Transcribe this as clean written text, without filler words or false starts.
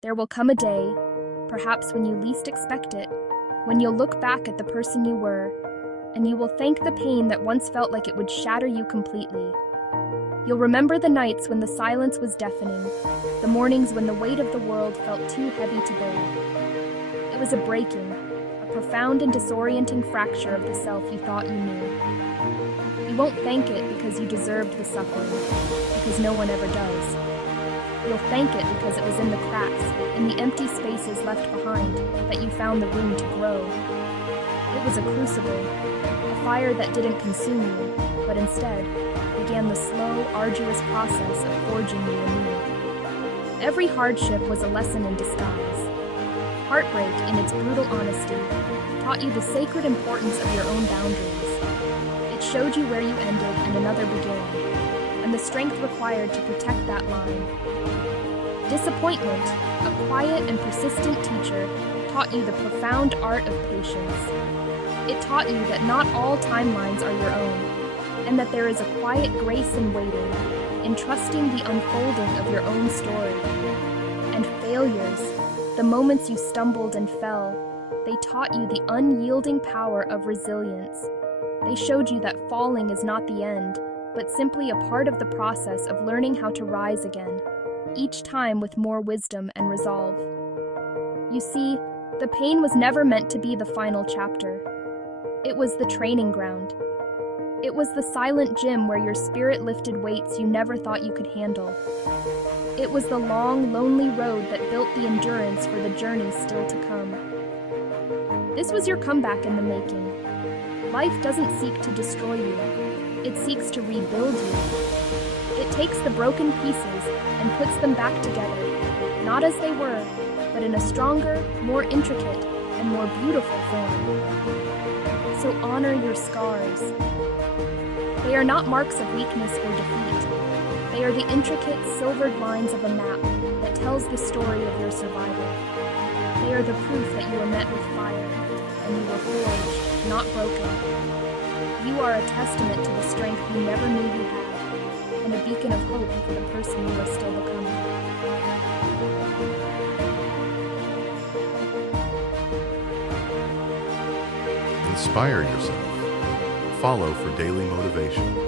There will come a day, perhaps when you least expect it, when you'll look back at the person you were, and you will thank the pain that once felt like it would shatter you completely. You'll remember the nights when the silence was deafening, the mornings when the weight of the world felt too heavy to bear. It was a breaking, a profound and disorienting fracture of the self you thought you knew. You won't thank it because you deserved the suffering, because no one ever does. You'll thank it because it was in the cracks, in the empty spaces left behind, that you found the room to grow. It was a crucible, a fire that didn't consume you, but instead began the slow, arduous process of forging you anew. Every hardship was a lesson in disguise. Heartbreak, in its brutal honesty, taught you the sacred importance of your own boundaries. It showed you where you ended and another began, and the strength required to protect that line. Disappointment, a quiet and persistent teacher, taught you the profound art of patience. It taught you that not all timelines are your own, and that there is a quiet grace in waiting, in trusting the unfolding of your own story. And failures, the moments you stumbled and fell, they taught you the unyielding power of resilience. They showed you that falling is not the end, but simply a part of the process of learning how to rise again, each time with more wisdom and resolve. You see, the pain was never meant to be the final chapter. It was the training ground. It was the silent gym where your spirit lifted weights you never thought you could handle. It was the long, lonely road that built the endurance for the journey still to come. This was your comeback in the making. Life doesn't seek to destroy you. It seeks to rebuild you. It takes the broken pieces and puts them back together, not as they were, but in a stronger, more intricate, and more beautiful form. So honor your scars. They are not marks of weakness or defeat. They are the intricate, silvered lines of a map that tells the story of your survival. They are the proof that you were met with fire, and you were forged, not broken. You are a testament to the strength you never knew you had, and a beacon of hope for the person you are still becoming. Inspire yourself. Follow for daily motivation.